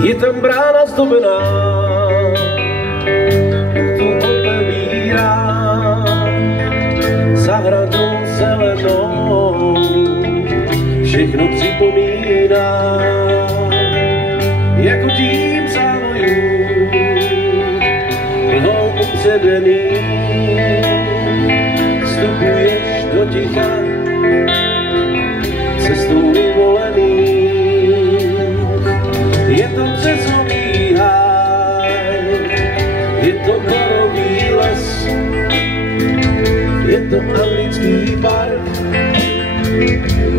Je tam brána zdobená, tu otevírá zahradu zelenou, všechno připomíná, jako tím závojů, plnou upředený, vstupuješ do ticha, cestou vyvolený. Je to březový háj, je to borový les, je to anglický park,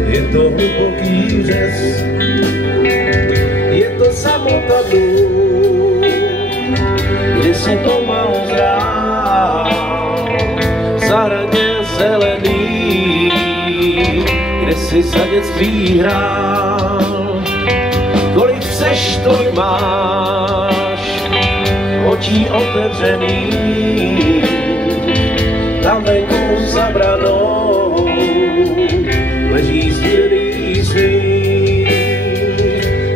je to hluboký řez, je to samota dnů, kde si pomalu zrál, v zahradě zelený, kde si za dětství hrál. Kolik chceš, tolik máš, očí otevřený, tam venku za branou leží studený sníh.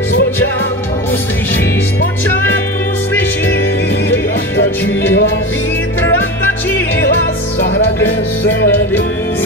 Zpočátku slyšíš, vítr a ptačí hlas, v zahradě zelený.